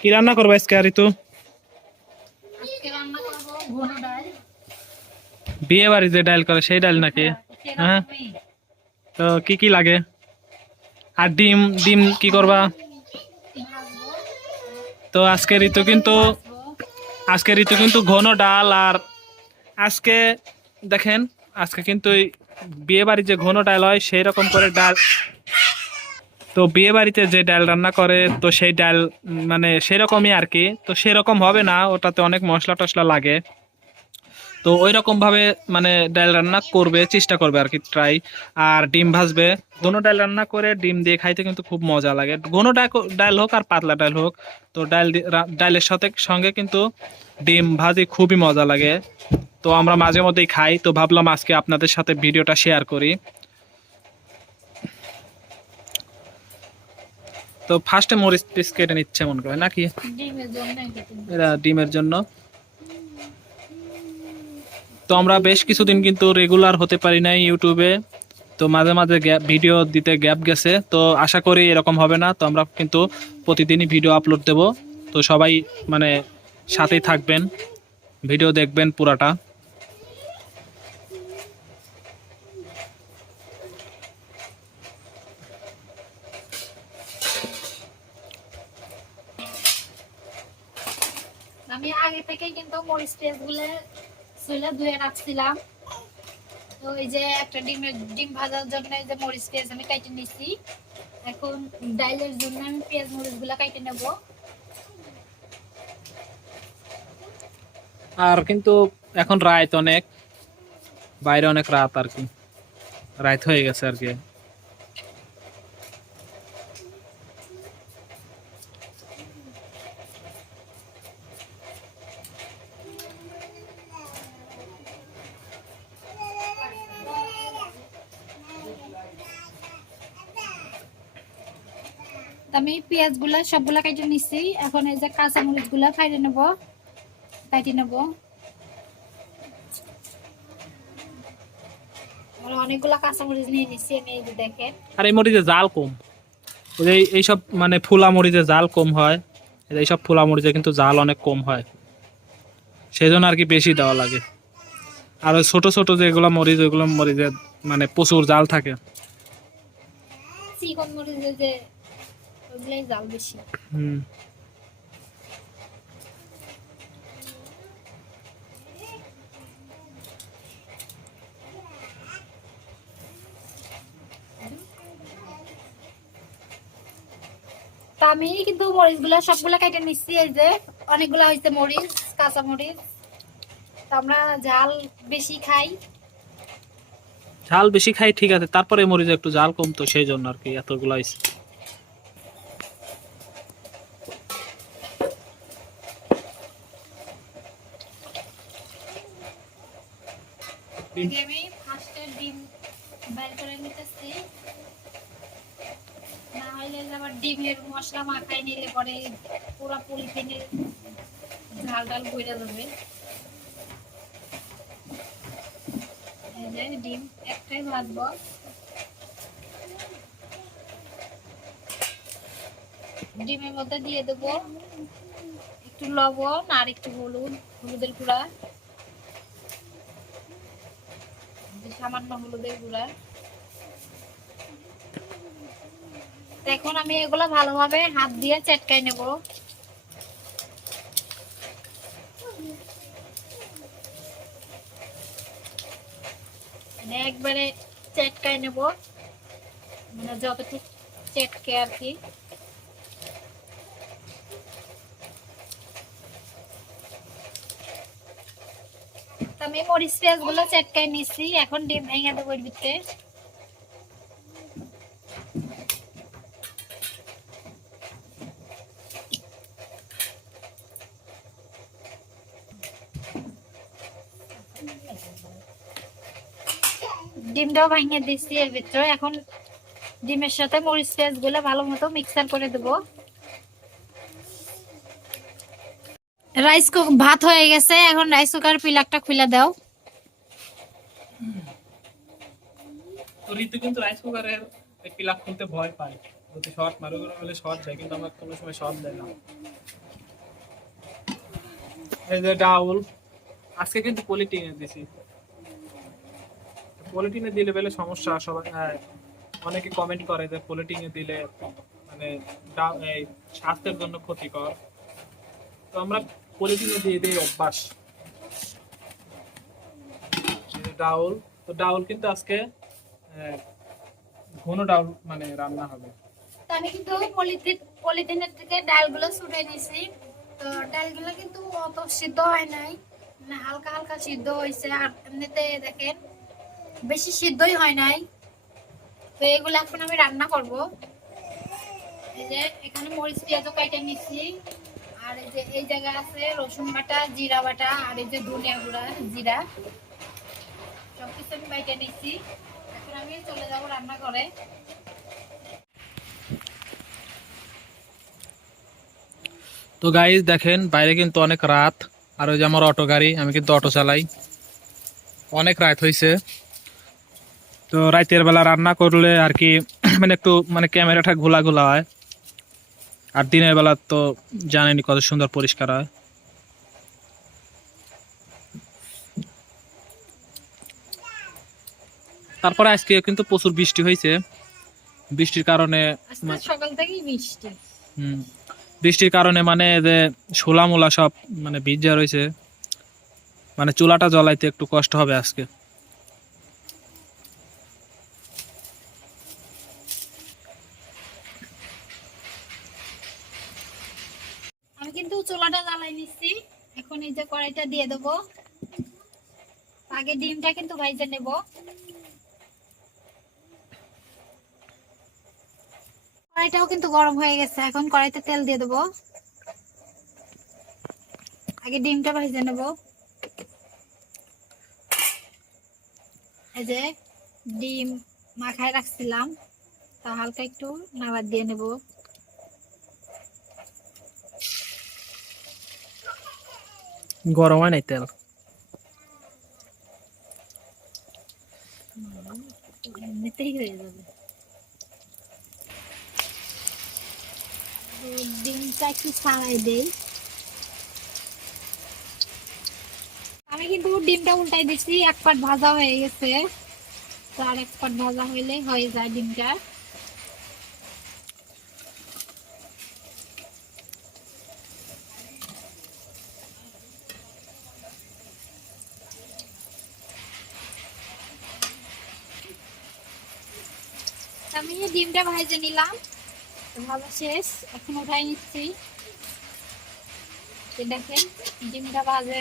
কি রান্না করবো আজকে আর ঋতু? বিয়ে বাড়ি যে ডাল করে সেই ডাল নাকি? হ্যাঁ, তো কি কি লাগে? আর ডিম ডিম কি করবা? তো আজকে ঋতু কিন্তু ঘন ডাল আর আজকে দেখেন, আজকে কিন্তু এই বিয়ে বাড়ি যে ঘন ডাল হয় সেই রকম করে ডাল। তো বিয়ে বাড়িতে যে ডাল রান্না করে তো সেই ডাল মানে সেরকমই আর কি, তো সেরকম হবে না, ওটাতে অনেক মশলা টশলা লাগে। তো ওই রকম ভাবে মানে ডাল রান্না করবে, চেষ্টা করবে আর কি, ট্রাই। আর ডিম ভাজবে। ঘন ডাল রান্না করে ডিম দিয়ে খাইতে কিন্তু খুব মজা লাগে, ঘন ডাল হোক আর পাতলা ডাল হোক। তো ডালের সাথে সঙ্গে কিন্তু ডিম ভাজি খুবই মজা লাগে। তো আমরা মাঝে মধ্যেই খাই, তো ভাবলাম আজকে আপনাদের সাথে ভিডিওটা শেয়ার করি। তো ফার্স্টে মরিচ পিস কেটে নিচ্ছে মনে করে নাকি? এরা ডিমের জন্য। তো আমরা বেশ কিছুদিন কিন্তু রেগুলার হতে পারি নাই ইউটিউবে। তো মাঝে মাঝে ভিডিও দিতে গ্যাপ গেছে, তো আশা করি এরকম হবে না। তো আমরা কিন্তু প্রতিদিনই ভিডিও আপলোড দেব। তো সবাই মানে সাথেই থাকবেন, ভিডিও দেখবেন পুরাটা। আমি আগে থেকে কিন্তু মরিচ পেঁয়াজ গুলো ছুলে ধুয়ে রাখছিলাম। তো এই যে একটা ডিম ভাজার জন্য এই যে মরিচ পেঁয়াজ আমি কেটে নিছি। এখন ডালের জন্য আমি পেঁয়াজ মরিচ গুলা কেটে নেব। আর কিন্তু এখন রাত অনেক, বাইরে অনেক রাত আর কি, রাত হয়ে গেছে আর কি। আমি পেঁয়াজ গুলা সবগুলা কেটে নিছি। এখন এই যে কাঁচা মরিচ গুলা কেটে নেব। অনেকগুলা কাঁচা মরিচ নিয়ে নিছি আমি, এই যে দেখেন। আর এই মরিচে জাল কম, ওই যে এইসব মানে ফুলা মরিচে জাল কম হয়, এইসব ফুলা মরিচে কিন্তু জাল অনেক কম হয়, সেই জন্য আর কি বেশি দেওয়া লাগে। আর ওই ছোট ছোট যেগুলো মরিচ, ওইগুলো মরিচে মানে প্রচুর জাল থাকে। চিকন মরিচে যে ওগুলাই জাল বেশি। হুম। তা আমি কিন্তু মরিচ গুলা সবগুলা কেটে নিচ্ছি। এই যে অনেকগুলা হয়েছে মরিচ, কাঁচা মরিচ। আমরা ঝাল বেশি খাই। ঝাল বেশি খাই ঠিক আছে, তারপরে মরিচে একটু জাল কম, তো সেই জন্য আর কি এতগুলো হয়েছে। আমি ফার্স্টে ডিম বাইর করে নিতেছি, না হলে আবার ডিমের মশলা মাখাই নিলে পরে পুরো পলিথিনে ঝাল ডাল বইরা যাবে। এই যে ডিম একটাই ভাজবো। ডিমের মধ্যে দিয়ে দেবো একটু লবণ আর একটু হলুদের গুঁড়া, সামান্য হলুদের গুঁড়া। এখন আমি এগুলো ভালোভাবে হাত দিয়ে চটকাই নেব। একবারে চটকাই নেব, মানে যতটুকু চটকে আর কি। আমি মরিচ পেঁয়াজ গুলো চটকাই নিছি। এখন ডিম ভেঙে দেবো এর ভিতরে। ডিমটাও ভেঙে দিচ্ছি এর ভিতরে। এখন ডিমের সাথে মরিচ পেঁয়াজ গুলো ভালো মতো মিক্সার করে দেবো। ভাত হয়ে গেছে, এখন রাইস কুকার পিলারটা খুলে দাও। তো ঋতু কিন্তু রাইস কুকারের পিলার খুলতে ভয় পায়, যদি শর্ট মারো বলে শর্ট যায়, কিন্তু আমার কোনো সময় শর্ট দেয় না। এই যে ডাউল আজকে কিন্তু পলিটিনে দিছি। পলিটিনে দিলে বেলে সমস্যা সবাই অনেকে কমেন্ট করে যে পলিটিনে দিলে মানে এই স্বাস্থ্যের জন্য ক্ষতিকর। তো আমরা পলিটিনে দিয়ে দিই অভ্যাস। এই যে ডাউল, তো ডাউল কিন্তু আজকে আহ, ঘন ডাউল মানে রান্না হবে। তো আমি কিন্তু পলিথিনের থেকে ডালগুলো ছুটে নিছি। তো ডালগুলো কিন্তু অত সিদ্ধ হয় নাই, মানে হালকা হালকা সিদ্ধ হয়েছে। আর এমনিতে দেখেন বেশি সিদ্ধই হয় নাই। তো এগুলো এখন আমি রান্না করব। এই যে এখানে মরিচ পেঁয়াজও কেটে নিচ্ছি, আর এই যে এই জায়গায় আছে রসুন বাটা, জিরা বাটা, আর এই যে ধনিয়া গুঁড়া, জিরা, সবকিছু আমি বাইটে নিচ্ছি। এখন আমি চলে যাবো রান্না করে। তো গাইজ দেখেন বাইরে কিন্তু অনেক রাত, আর ওই যে আমার অটো গাড়ি, আমি কিন্তু অটো চালাই। অনেক রাত হয়েছে। তো রাতের বেলা রান্না করলে আর কি মানে একটু মানে ক্যামেরাটা ঘোলা ঘোলা হয়, আর দিনের বেলা তো জানেনই কত সুন্দর পরিষ্কার হয়। তারপরে আজকে কিন্তু প্রচুর বৃষ্টি হয়েছে। বৃষ্টির কারণে আজকে সকাল থেকেই বৃষ্টি। হুম, বৃষ্টির কারণে মানে যে শোলা মোলা সব মানে ভিজা রয়েছে, মানে চুলাটা জ্বলাইতে একটু কষ্ট হবে আজকে। আমি কিন্তু চুলাটা জ্বালাই নিচ্ছি। এখন এই যে কড়াইটা দিয়ে দেবো। আগে ডিমটা কিন্তু ভাইজে নেব। কড়াইটাও কিন্তু গরম হয়ে গেছে, এখন কড়াইতে তেল দিয়ে দেবো। আগে ডিমটা ভাইজে নেব। এই যে ডিম মাখায় রাখছিলাম, তা হালকা একটু নাড়া দিয়ে নেব। গরম হয় নাই তেল। এমনিতেই হয়ে যাবে। তো ডিমটা একটু ছাড়াই দেই। আমি কিন্তু ডিমটা উল্টাই দিচ্ছি, এক পাট ভাজা হয়ে গেছে। তো আর এক পাট ভাজা হইলে হয়ে যায় ডিমটা। আমি ডিমটা ভাজে নিলাম, ভালো শেষ। এখন উঠাই নিচ্ছি। দেখেন ডিমটা ভাজে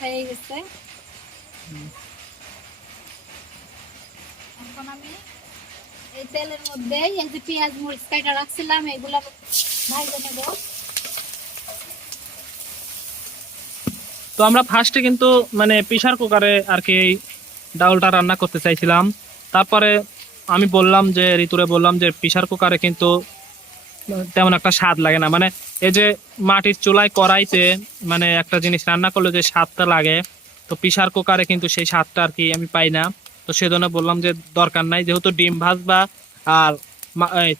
হয়ে গেছে। এখন আমি এই তেলের মধ্যে এই যে পেঁয়াজ মরিচ কাটা রাখছিলাম এগুলা ভাজে নেব। তো আমরা ফার্স্টে কিন্তু মানে প্রেসার কুকারে আর কি এই ডাউলটা রান্না করতে চাইছিলাম। তারপরে আমি বললাম যে ঋতুরে বললাম যে প্রেসার কুকারে কিন্তু তেমন একটা স্বাদ লাগে না, মানে এই যে মাটির চুলায় কড়াইতে মানে একটা জিনিস রান্না করলে যে স্বাদটা লাগে, তো প্রেসার কুকারে কিন্তু সেই স্বাদটা আর কি আমি পাই না। তো সেজন্য বললাম যে দরকার নাই, যেহেতু ডিম ভাজবা আর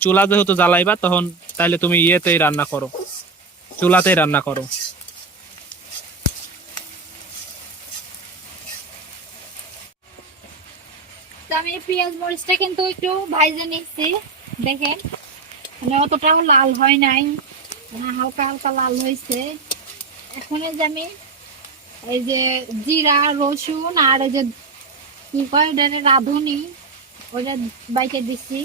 চুলা যেহেতু জ্বালাইবা, তখন তাইলে তুমি ইয়েতেই রান্না করো, চুলাতেই রান্না করো। তো আমি পেঁয়াজ মরিচটা কিন্তু একটু ভাজে নিচ্ছি। দেখেন মানে অতটাও লাল হয় নাই, মানে হালকা হালকা লাল হয়েছে। এখন এই যে আমি এই যে জিরা রসুন আর এই যে কি কয় ওটা রাঁধুনি, ওটা বাইটে দিচ্ছি।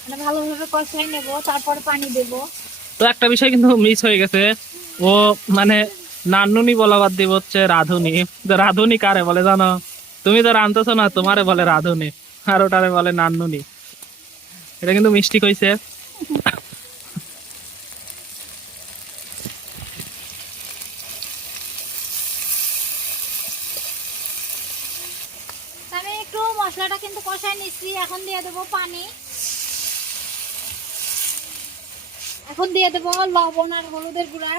মানে ভালোভাবে কষাই নেব, তারপর পানি দেব। তো একটা বিষয় কিন্তু মিস হয়ে গেছে, ও মানে নান্নুনি বলা বাদ দিব হচ্ছে রাধুনি। তো রাধুনি কারে বলে জানো? তুমি তো রানতেছো না, তোমারে বলে রাধুনি, আর ওটারে বলে নান্নুনি। এটা কিন্তু মিস্টেক হয়েছে। আমি একটু মশলাটা কিন্তু কষাই নিচ্ছি। এখন দিয়ে দেবো পানি। এখন দিয়ে দেবো লবণ আর হলুদের গুঁড়া।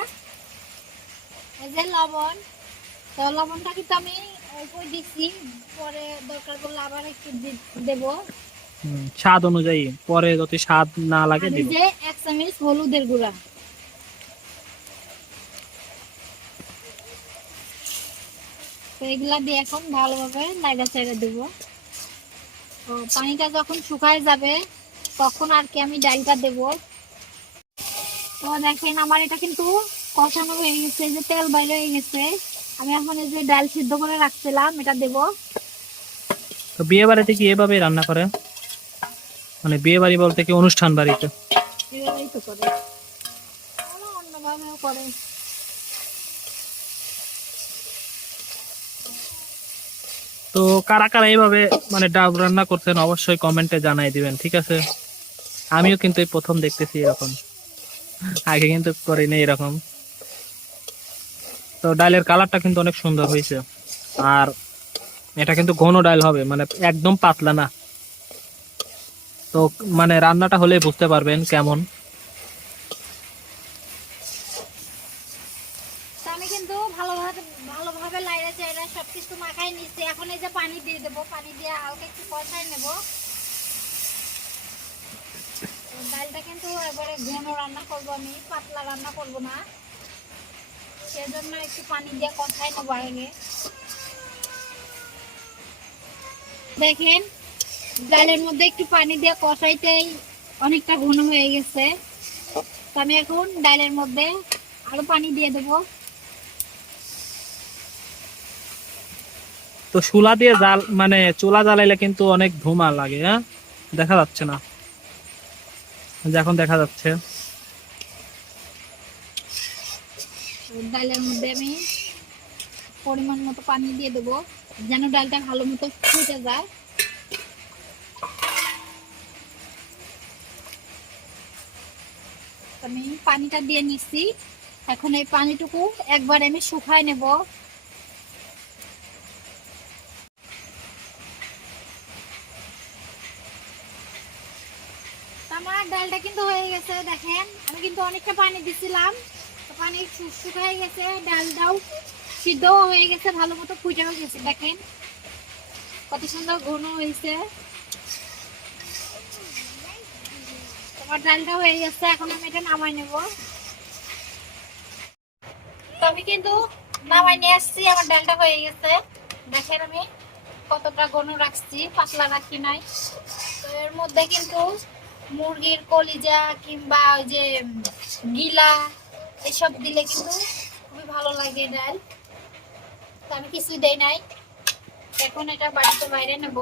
এই যে লবণ, তো লবণটা কিন্তু আমি অল্প দিচ্ছি, পরে দরকার পড়লে আবার একটু দেবো। স্বাদ অনুযায়ী, পরে যদি স্বাদ না লাগে আর এই দিব। যে 1 চামচ হলুদের গুঁড়া। তো এগুলা দিয়ে এখন ভালোভাবে নাড়া চাড়া দেব। তো পানিটা যখন শুকায় যাবে তখন আর কি আমি ডালটা দেব। তো দেখেন আমার এটা কিন্তু কষানো হয়ে গেছে, এই যে তেল বাইরে হয়ে গেছে। আমি এখন এই যে ডাল সিদ্ধ করে রাখছিলাম এটা দেব। তো বিয়ে বাড়িতে কি এভাবে রান্না করে? মানে বিয়ে বাড়ি বলতে কি অনুষ্ঠান বাড়িতে? এভাবেই তো করে, আবার অন্যভাবেও করে। তো কারা কারা এইভাবে মানে ডাব রান্না করছেন অবশ্যই কমেন্টে জানাই দিবেন, ঠিক আছে? আমিও কিন্তু এই প্রথম দেখতেছি এরকম, আগে কিন্তু করিনি এরকম। তো ডালের কালারটা কিন্তু অনেক সুন্দর হয়েছে। আর এটা কিন্তু ঘন ডাল হবে, মানে একদম পাতলা না। তো মানে রান্নাটা হলে বুঝতে পারবেন কেমন। তো আমি কিন্তু ভালোভাবে ভালোভাবে লাইড়া চাইড়া সবকিছু মাখাই নিচ্ছি। এখন এই যে পানি দিয়ে দেবো, পানি দিয়ে হালকা একটু কষাই নেব। ডালটা কিন্তু একবারে ঘন রান্না করবো, আমি পাতলা রান্না করব না, সেজন্য একটু পানি দিয়ে কষাই নেবো আগে। দেখেন ডালের মধ্যে একটু পানি দিয়ে কষাইতেই অনেকটা ঘন হয়ে গেছে। তো আমি এখন ডালের মধ্যে আরো পানি দিয়ে দেবো। তো চুলা দিয়ে জাল মানে চুলা জ্বালাইলে কিন্তু অনেক ধোঁয়া লাগে, হ্যাঁ? দেখা যাচ্ছে না, যে এখন দেখা যাচ্ছে। ডালের মধ্যে আমি পরিমাণ মতো পানি দিয়ে দেবো যেন ডালটা ভালো মতো ফুটে যায়। আমি পানিটা দিয়ে নিচ্ছি। এখন এই পানিটুকু একবার আমি শুকায় নেব। আমার ডালটা কিন্তু হয়ে গেছে, দেখেন আমি কিন্তু অনেকটা পানি দিছিলাম। তো পানি শুকায় গেছে, ডালটাও সিদ্ধ হয়ে গেছে, ভালো মতো ফুটেও গেছে। দেখেন কত সুন্দর ঘন হয়েছে। তোমার ডালটা হয়ে গেছে, এখন আমি এটা নামাই নেব। তো আমি কিন্তু নামাই নিয়ে আসছি, আমার ডালটা হয়ে গেছে। দেখেন আমি কতটা ঘন রাখছি, পাতলা রাখি নাই। তো এর মধ্যে কিন্তু মুরগির কলিজা কিংবা ওই যে গিলা এসব দিলে কিন্তু খুবই ভালো লাগে ডাল। তো আমি কিছুই দেই নাই, এখন এটা বাড়িতে বাইরে নেব।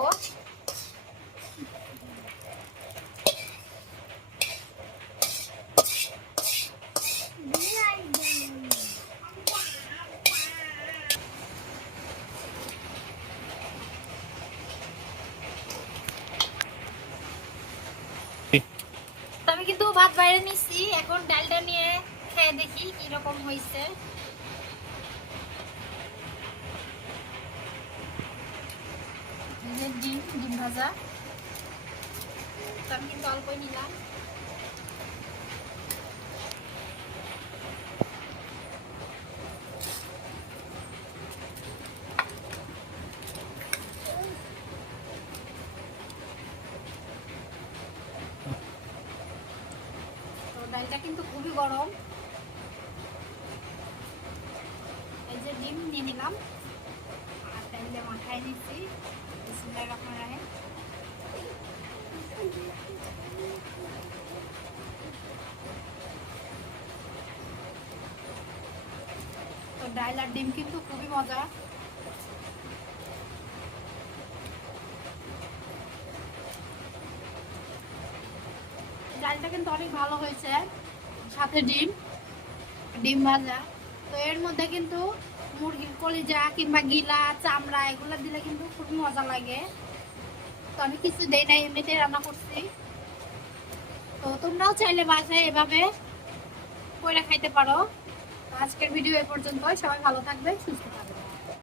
তো আমি কিন্তু ভাত বাইরে নিচ্ছি, এখন ডালটা নিয়ে খেয়ে দেখি কিরকম হয়েছে। ডিম ডিম ভাজা, তো আমি কিন্তু অল্পই নিলাম। তো ডালটা কিন্তু খুবই গরম। এই যে ডিম নিয়ে নিলাম আর ডাল দিয়ে মাখাই নিচ্ছি। বিসমিল্লাহির রহমানির রহিম। তো ডাল আর ডিম কিন্তু খুবই মজা। ডালটা কিন্তু অনেক ভালো হয়েছে, সাথে ডিম ডিম ভাজা। তো এর মধ্যে কিন্তু মুরগির কলিজা কিংবা গিলা চামড়া এগুলো দিলে কিন্তু খুবই মজা লাগে। তো আমি কিছু দেই নাই, এমনিতেই রান্না করছি। তো তোমরাও চাইলে বাসায় এভাবে করে খাইতে পারো। আজকের ভিডিও এ পর্যন্ত, সবাই ভালো থাকবে, সুস্থ থাকবে।